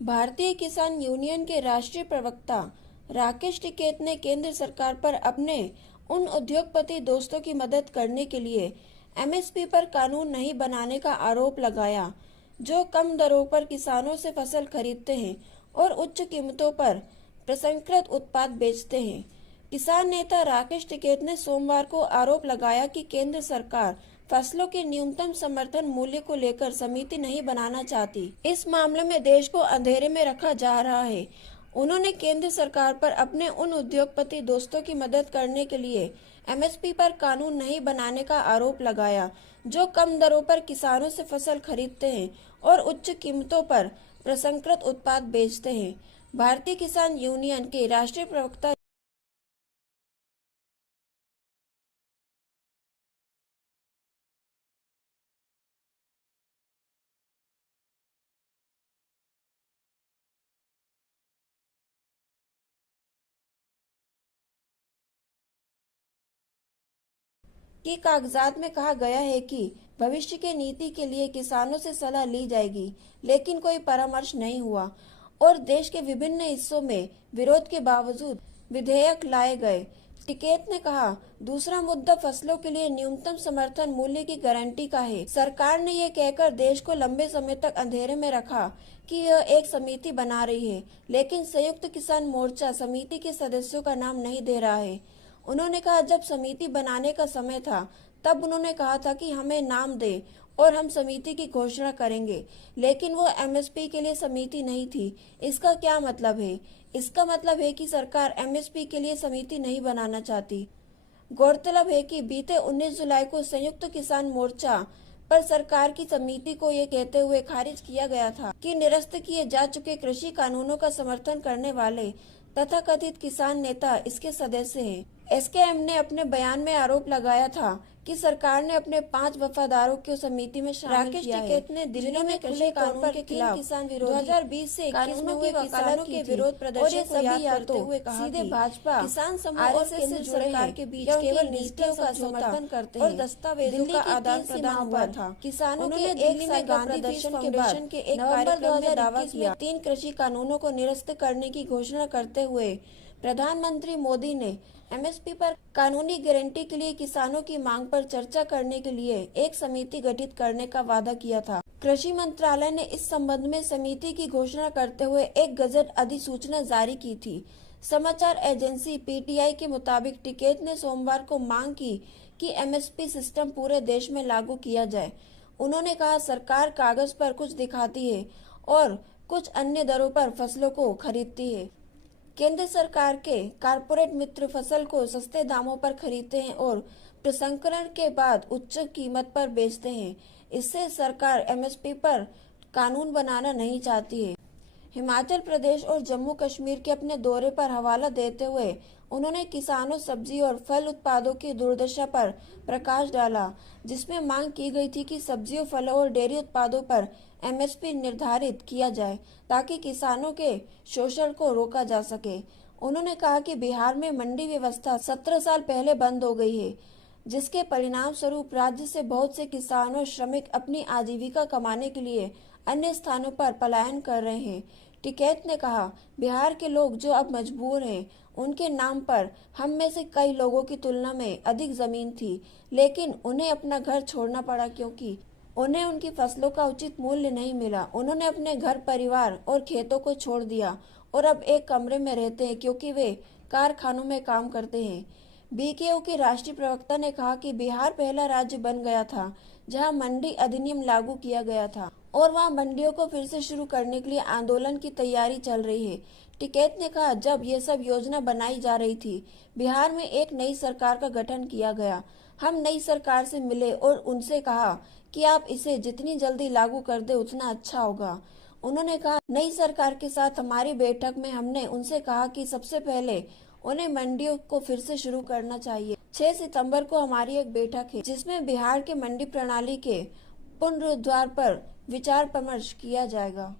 भारतीय किसान यूनियन के राष्ट्रीय प्रवक्ता राकेश टिकैत ने केंद्र सरकार पर अपने उन उद्योगपति दोस्तों की मदद करने के लिए एमएसपी पर कानून नहीं बनाने का आरोप लगाया, जो कम दरों पर किसानों से फसल खरीदते हैं और उच्च कीमतों पर प्रसंस्कृत उत्पाद बेचते हैं। किसान नेता राकेश टिकैत ने सोमवार को आरोप लगाया कि केंद्र सरकार फसलों के न्यूनतम समर्थन मूल्य को लेकर समिति नहीं बनाना चाहती। इस मामले में देश को अंधेरे में रखा जा रहा है। उन्होंने केंद्र सरकार पर अपने उन उद्योगपति दोस्तों की मदद करने के लिए एमएसपी पर कानून नहीं बनाने का आरोप लगाया, जो कम दरों पर किसानों से फसल खरीदते हैं और उच्च कीमतों पर प्रसंस्कृत उत्पाद बेचते हैं। भारतीय किसान यूनियन के राष्ट्रीय प्रवक्ता के कागजात में कहा गया है कि भविष्य के नीति के लिए किसानों से सलाह ली जाएगी, लेकिन कोई परामर्श नहीं हुआ और देश के विभिन्न हिस्सों में विरोध के बावजूद विधेयक लाए गए। टिकैत ने कहा, दूसरा मुद्दा फसलों के लिए न्यूनतम समर्थन मूल्य की गारंटी का है। सरकार ने ये कहकर देश को लंबे समय तक अंधेरे में रखा कि यह एक समिति बना रही है, लेकिन संयुक्त किसान मोर्चा समिति के सदस्यों का नाम नहीं दे रहा है। उन्होंने कहा, जब समिति बनाने का समय था तब उन्होंने कहा था कि हमें नाम दे और हम समिति की घोषणा करेंगे, लेकिन वो एमएसपी के लिए समिति नहीं थी। इसका क्या मतलब है? इसका मतलब है कि सरकार एमएसपी के लिए समिति नहीं बनाना चाहती। गौरतलब है कि बीते 19 जुलाई को संयुक्त किसान मोर्चा पर सरकार की समिति को ये कहते हुए खारिज किया गया था कि निरस्त किए जा चुके कृषि कानूनों का समर्थन करने वाले तथाकथित किसान नेता इसके सदस्य हैं। एसकेएम ने अपने बयान में आरोप लगाया था कि सरकार ने अपने 5 वफादारों को समीति में शामिल किया है। राकेश टिकैत ने दिल्ली में कृषि कानून के खिलाफ किसान विरोधी 2020 से 21 में हुए वकालत के विरोध प्रदर्शन को याद करते हुए कहा सीधे भाजपा किसान समूह और केंद्र सरकार के बीच केवल नीतियों का समर्थन करते हैं और दस्तावेजों का आदान प्रदान हुआ था। किसानों के दिल्ली में गांधी प्रदर्शन के बाद के एक कार्यक्रम में दावा किया 3 कृषि कानूनों को निरस्त करने की घोषणा करते हुए प्रधानमंत्री मोदी ने एमएसपी पर कानूनी गारंटी के लिए किसानों की मांग पर चर्चा करने के लिए एक समिति गठित करने का वादा किया था। कृषि मंत्रालय ने इस संबंध में समिति की घोषणा करते हुए एक गजट अधिसूचना जारी की थी। समाचार एजेंसी पीटीआई के मुताबिक टिकैत ने सोमवार को मांग की कि एमएसपी सिस्टम पूरे देश में लागू किया जाए। उन्होंने कहा, सरकार कागज पर कुछ दिखाती है और कुछ अन्य दरों पर फसलों को खरीदती है। केंद्र सरकार के कारपोरेट मित्र फसल को सस्ते दामों पर खरीदते हैं और प्रसंस्करण के बाद उच्च कीमत पर बेचते हैं। इससे सरकार एमएसपी पर कानून बनाना नहीं चाहती है। हिमाचल प्रदेश और जम्मू कश्मीर के अपने दौरे पर हवाला देते हुए उन्होंने किसानों, सब्जी और फल उत्पादों की दुर्दशा पर प्रकाश डाला, जिसमें मांग की गई थी कि सब्जियों, फलों और डेयरी उत्पादों पर एमएसपी निर्धारित किया जाए ताकि किसानों के शोषण को रोका जा सके। उन्होंने कहा कि बिहार में मंडी व्यवस्था 17 साल पहले बंद हो गई है, जिसके परिणाम स्वरूप राज्य से बहुत से किसान और श्रमिक अपनी आजीविका कमाने के लिए अन्य स्थानों पर पलायन कर रहे हैं। टिकैत ने कहा, बिहार के लोग जो अब मजबूर हैं, उनके नाम पर हम में से कई लोगों की तुलना में अधिक जमीन थी, लेकिन उन्हें अपना घर छोड़ना पड़ा क्योंकि उन्हें उनकी फसलों का उचित मूल्य नहीं मिला। उन्होंने अपने घर, परिवार और खेतों को छोड़ दिया और अब एक कमरे में रहते हैं क्योंकि वे कारखानों में काम करते हैं। बीकेयू के राष्ट्रीय प्रवक्ता ने कहा कि बिहार पहला राज्य बन गया था जहां मंडी अधिनियम लागू किया गया था और वहां मंडियों को फिर से शुरू करने के लिए आंदोलन की तैयारी चल रही है। टिकैत ने कहा, जब ये सब योजना बनाई जा रही थी, बिहार में एक नई सरकार का गठन किया गया। हम नई सरकार से मिले और उनसे कहा कि आप इसे जितनी जल्दी लागू कर दे उतना अच्छा होगा। उन्होंने कहा, नई सरकार के साथ हमारी बैठक में हमने उनसे कहा कि सबसे पहले उन्हें मंडियों को फिर से शुरू करना चाहिए। 6 सितंबर को हमारी एक बैठक है जिसमें बिहार के मंडी प्रणाली के पुनरुद्धार पर विचार विमर्श किया जाएगा।